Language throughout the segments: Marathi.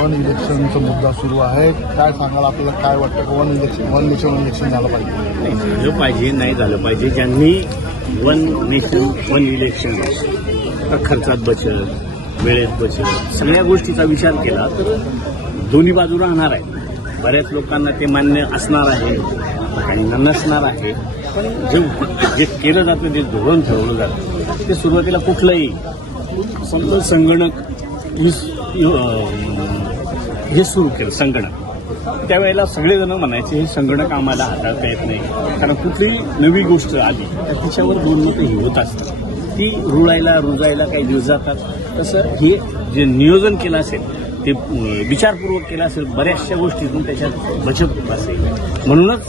वन इलेक्शनचा मुद्दा सुरू आहे. काय सांगाल आपल्याला? काय वाटतं? One election one nation one election झालं पाहिजे? नाही झालं पाहिजे नाही झालं पाहिजे. ज्यांनी वन नेशन वन इलेक्शन खर्चात बचत वेळेत बचत सगळ्या गोष्टीचा विचार केला तर दोन्ही बाजू राहणार आहे बऱ्याच लोकांना ते मान्य असणार आहे काहींना नसणार आहे. पण जे जे केलं जातं जे धोरण ठरवलं जातं ते सुरुवातीला कुठलंही समजा संगणक वीस हे सुरू केलं संगणक. त्यावेळेला सगळेजण म्हणायचे हे संगणक आम्हाला हाताळता येत नाही. कारण कुठलीही नवी गोष्ट आली तर तिच्यावर दोन मतं ही होत असतात. ती रुळायला रुजायला काही दिवस जातात. तसं हे जे नियोजन केलं असेल ते विचारपूर्वक केलं असेल बऱ्याचशा गोष्टीतून त्याच्यात बचत होत असेल. म्हणूनच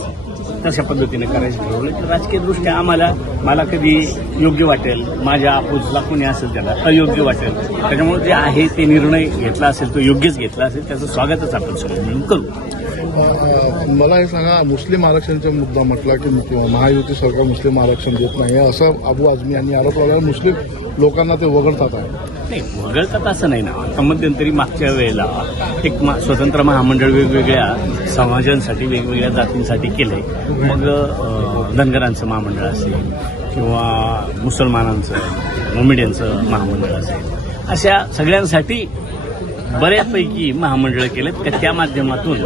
तशा पद्धतीने करायचं ठरवलं. तर राजकीय दृष्ट्या आम्हाला मला कधी योग्य वाटेल माझ्या अपोजला कोणी असेल त्याला अयोग्य वाटेल. त्याच्यामुळे जे आहे ते निर्णय घेतला असेल तो योग्यच घेतला असेल त्याचं स्वागतच आपण सगळं मिळून करू. मला हे सांगा मुस्लिम आरक्षणचा मुद्दा म्हटला की महायुती सरकार मुस्लिम आरक्षण देत नाही. असं अबू आझमी यांनी आरोप लावला मुस्लिम लोकांना ते वगळतात आहे. नाही वगळतात असं नाही ना. आता मध्यंतरी मागच्या वेळेला एक मा- स्वतंत्र महामंडळ वेगवेगळ्या समाजांसाठी वेगवेगळ्या जातींसाठी केले मग धनगरांचं महामंडळ असेल किंवा मुसलमानांचं मोमेडियनचं महामंडळ असेल. अशा सगळ्यांसाठी बऱ्यापैकी महामंडळ केलेत तर त्या माध्यमातून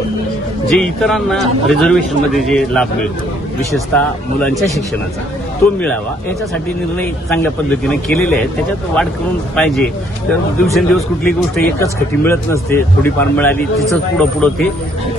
जे इतरांना रिझर्वेशनमध्ये जे लाभ मिळतो विशेषतः मुलांच्या शिक्षणाचा तो मिळावा. याच्यासाठी निर्णय चांगल्या पद्धतीने केलेले आहेत. त्याच्यात वाढ करून पाहिजे. तर दिवसेंदिवस कुठली गोष्ट एकच खटी मिळत नसते. थोडीफार मिळाली तिचंच पुढं पुढं ते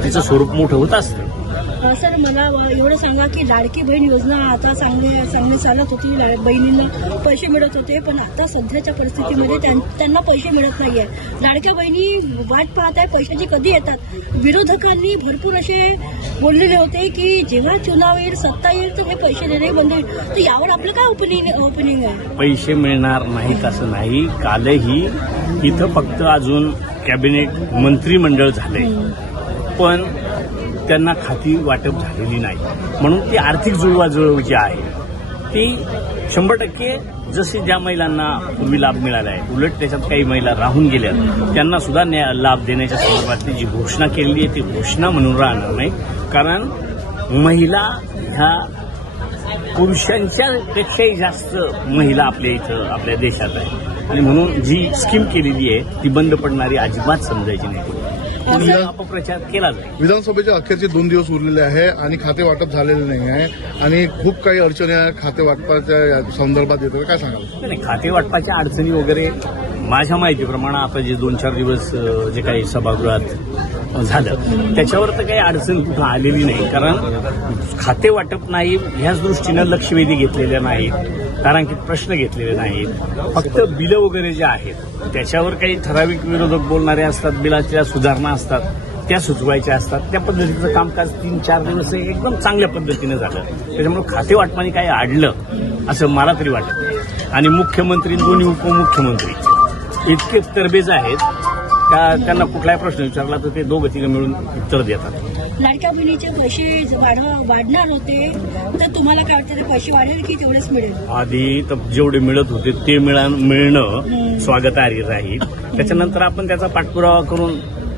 तिचं स्वरूप मोठं होत असतं. सर मला एवढं सांगा की लाडकी बहीण योजना आता चांगली चांगली चालत होती. बहिणींना पैसे मिळत होते पण आता सध्याच्या परिस्थितीमध्ये त्यां- त्यांना पैसे मिळत नाहीये. लाडक्या बहिणी वाट पाहत आहे पैशाची कधी येतात? विरोधकांनी भरपूर असे बोललेले होते की जेव्हा चुनाव येईल सत्ता येईल तर हे पैसे देणे बंद होईल. तर यावर आपलं काय ओपिनिंग ओपिनिंग आहे? पैसे मिळणार नाहीत असं नाही. कालही इथं फक्त अजून कॅबिनेट मंत्रिमंडळ झालंय. पण त्यांना खाती वाटप झालेली नाही. म्हणून ती आर्थिक जुळवाजुळव जी आहे ती शंभर टक्के जशी ज्या महिलांना पूर्वी लाभ मिळाला आहे उलट त्याच्यात काही महिला राहून गेल्या त्यांना सुद्धा न्या- लाभ देण्याच्या संदर्भातली जी घोषणा केलेली आहे ती घोषणा म्हणून राहणार नाही. कारण महिला ह्या पुरुषांच्या पेक्षाही जास्त महिला आपल्या इथं आपल्या देशात आहे आणि म्हणून जी स्कीम केलेली आहे ती बंद पडणारी अजिबात समजायची नाही. अपप्रचार केला जाईल. विधानसभेचे अखेरचे दोन दिवस उरलेले आहे आणि खाते वाटप झालेले नाही आहे आणि खूप काही अडचणी आहे. खाते वाटपाच्या या संदर्भात येतात काय सांगाल? नाही, नाही खाते वाटपाच्या अडचणी वगैरे माझ्या माहितीप्रमाणे आता जे दोन चार दिवस जे काही सभागृहात झालं त्याच्यावर तर काही अडचण कुठं आलेली नाही. कारण खाते वाटप नाही ह्याच दृष्टीनं लक्षवेधी घेतलेल्या नाहीत. कारण की प्रश्न घेतलेले नाहीत. फक्त बिलं वगैरे जे आहेत त्याच्यावर काही ठराविक विरोधक बोलणारे असतात बिलाच्या सुधारणा असतात त्या सुचवायच्या असतात. त्या पद्धतीचं कामकाज तीन चार दिवस हे एकदम चांगल्या पद्धतीनं झालं. त्याच्यामुळे खाते वाटपाने काही अडलं असं मला तरी वाटत आणि मुख्यमंत्री दोन्ही उपमुख्यमंत्री इतके तरबेज आहेत का त्यांना कुठलाही प्रश्न विचारला तर ते दोघं तिघं मिळून उत्तर देतात. लाडक्या बहिणीचे पैसे वाढणार होते तर तुम्हाला काय वाटतं ते पैसे वाढेल की तेवढेच मिळेल? आधी तर जेवढे मिळत होते ते मिळा मिळणं स्वागतार्ह राहील. त्याच्यानंतर आपण त्याचा पाठपुरावा करून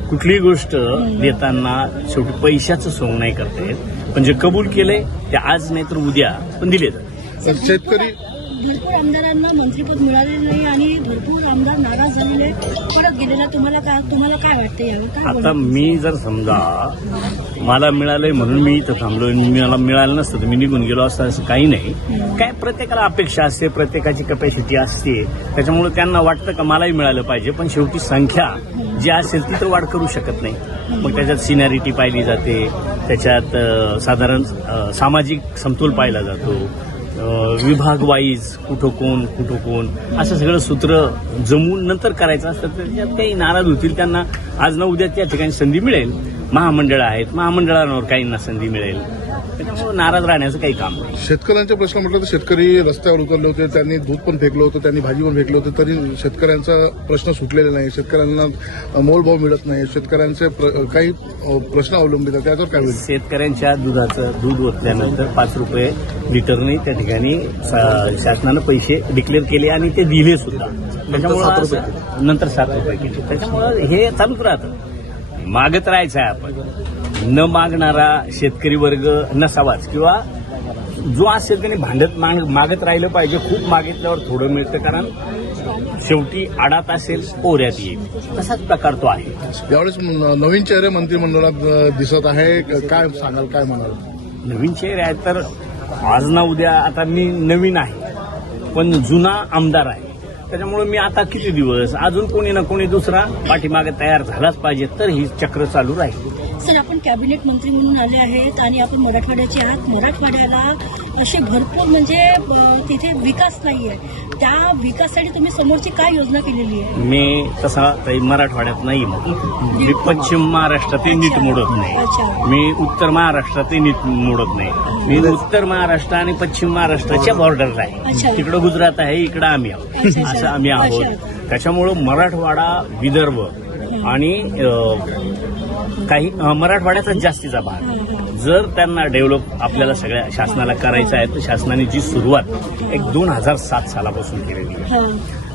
कुठलीही गोष्ट देताना शेवटी पैशाचं सोंग नाही करता येत. पण जे कबूल केलंय ते आज नाही तर उद्या पण दिले जातात तर शेतकरी भरपूर आमदारांना मंत्रीपद मिळालेलं नाही आणि भरपूर आमदार नाराज झालेले परत गेलेला तुम्हाला काय तुम्हाला काय वाटतं यावर? काय आता? मी जर समजा मला मिळालंय म्हणून मी इथं थांबलोय आणि मला मिळालं नसतं तर मी निघून गेलो असतं असं काही नाही. काय प्रत्येकाला अपेक्षा असते प्रत्येकाची कपॅसिटी असते. त्याच्यामुळे त्यांना वाटतं का मलाही मिळालं पाहिजे पण शेवटी संख्या जी असेल ती तर वाढ करू शकत नाही. मग त्याच्यात सिनॅरिटी पाहिली जाते त्याच्यात अं, साधारण अं, सामाजिक समतोल पाहिला जातो. विभाग वाईज कुठं कोण कुठं कोण असं सगळं सूत्र जमून नंतर करायचं असतं तर त्यात काही नाराज होतील. त्यांना आज ना उद्या त्या ठिकाणी संधी मिळेल. महामंडळ आहेत. महामंडळांवर काहींना संधी मिळेल. त्याच्यामुळे नाराज राहण्याचं काही काम नाही. शेतकऱ्यांचे प्रश्न म्हटलं तर शेतकरी रस्त्यावर उतरले होते त्यांनी दूध पण फेकलं होतं त्यांनी भाजी पण फेकलं होतं तरी शेतकऱ्यांचा प्रश्न सुटलेला नाही. शेतकऱ्यांना मोलभाव मिळत नाही. शेतकऱ्यांचे प्र- काही अ, प्रश्न अवलंबित आहेत त्याच्यावर काय होईल? शेतकऱ्यांच्या दुधाचं दूध ओतल्यानंतर पाच रुपये लिटरने त्या ठिकाणी सा- शासनानं पैसे डिक्लेअर केले आणि ते दिले सुद्धा. त्याच्यामुळे सात असं- नंतर सात रुपये केले. त्याच्यामुळे हे चालूच राहतं. मागत राहायचं आहे आपण. न मागणारा शेतकरी वर्ग नसावाच. किंवा जो आज शेतकरी भांडत माग मागत राहिलं पाहिजे खूप मागितल्यावर थोडं मिळतं कारण शेवटी आडात असेल ओऱ्यात येईल. तसाच प्रकार तो आहे. यावेळेस नवीन चेहरे मंत्रिमंडळात दिसत आहे. काय सांगाल काय म्हणाल? नवीन चेहरे आहेत तर आज ना उद्या आता मी नवीन आहे. पण जुना आमदार आहे. त्याच्यामुळे मी आता किती दिवस अजून कोणी ना कोणी दुसरा पाठीमागे तयार झालाच पाहिजे तर ही चक्र चालू राहील. सर आपण कॅबिनेट मंत्री म्हणून आले आहेत आणि आपण मराठवाड्याचे आहात. मराठवाड्याला असे भरपूर म्हणजे तिथे विकास नाहीये. त्या विकासासाठी तुम्ही समोरची काय योजना केलेली आहे? मी तसा काही मराठवाड्यात नाही मी पश्चिम महाराष्ट्रातही नीट मोडत नाही. मी उत्तर महाराष्ट्रातही नीट मोडत नाही. मी उत्तर महाराष्ट्र आणि पश्चिम महाराष्ट्राच्या बॉर्डरला अच्छा. आहे. तिकडं गुजरात आहे इकडं आम्ही आहोत. असं आम्ही आहोत. त्याच्यामुळं मराठवाडा विदर्भ आणि काही मराठवाड्याचा जास्तीचा भाग. जर त्यांना डेव्हलप आपल्याला सगळ्या शासनाला करायचं आहे तर शासनाने जी सुरुवात एक दोन हजार सात सालापासून केलेली आहे. हा.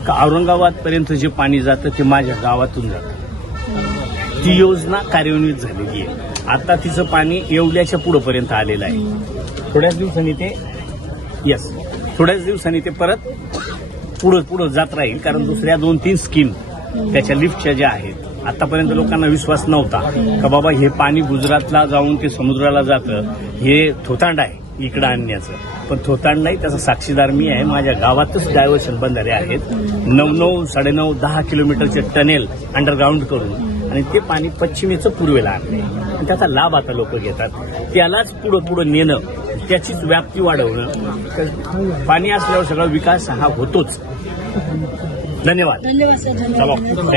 का औरंगाबाद पर्यंत जे पाणी जातं ते माझ्या गावातून जातं. ती योजना कार्यान्वित झालेली आहे. आता तिचं पाणी येवल्याच्या पुढं पर्यंत आलेलं आहे. थोड्याच दिवसांनी ते यस थोड्याच दिवसांनी ते परत पुढं पुढं जात राहील. कारण दुसऱ्या दोन तीन स्कीम त्याच्या लिफ्टच्या ज्या आहेत आतापर्यंत लोकांना विश्वास नव्हता का बाबा हे पाणी गुजरातला जाऊन ते समुद्राला जातं हे थोतांड आहे इकडं आणण्याचं. पण थोतांड नाही त्याचा साक्षीदार मी आहे. माझ्या गावातच डायव्हर्शन बंधारे आहेत. नऊ नऊ साडेनऊ दहा किलोमीटरचे टनेल अंडरग्राऊंड करून आणि ते पाणी पश्चिमेचं पूर्वेला आणले आणि त्याचा लाभ आता लोक घेतात. त्यालाच पुढं पुढं नेणं त्याचीच व्याप्ती वाढवणं पाणी असल्यावर सगळा विकास हा होतोच. धन्यवाद. धन्यवाद